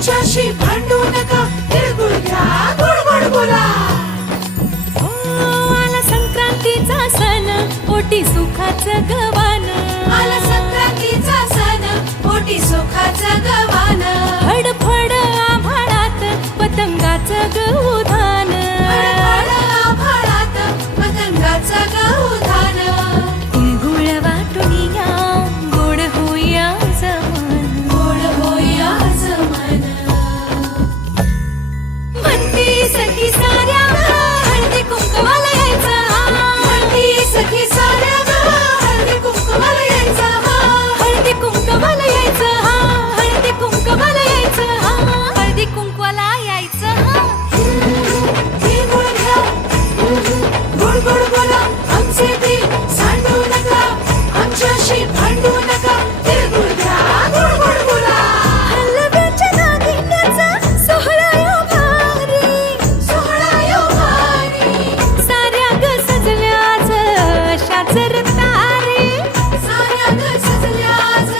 आमच्याशी भांडू नका, तिळगुळ घ्या, गोड गोड बोला. आला संक्रांतीचा सण, पोटी सुखाचं गवान. आला संक्रांतीचा सण, पोटी सुखाचं गवान. फडफड आभाळात पतंगाचं गहुधान. फडफड आभाळात पतंगाचं गहुधान. तिळगुळ वाटून या, गोड होईया जमान. गोड होईया जमान. म्हणती सखी साऱ्या हळदी कुंकवाला यायचं. म्हणती सखी साऱ्या हळदी कुंकवाला यायचं. हळदी कुंकवाला यायचं. हळदी कुंकवाला यायचं. हळदी कुंकवाला यायचं. तिळगुळ घ्या, गोड गोड बोला. आमचे दिल सांडू नका, आमच्याशी भांडू नका, तिळगुळ घ्या, गोड गोड बोला. हलव्याच्या दागिन्याचा सोहळा यो भारी. सोहळा यो भारी. साऱ्या ग सजल्याच शाचर तारे. साऱ्या ग सजल्याच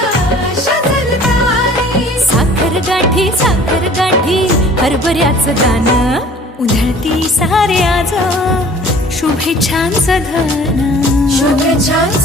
शाचर तारे. साखर गाठी हरभऱ्याचं दान. उधळती साऱ्याच शुभेच्छांचं धन. शुभेच्छांचं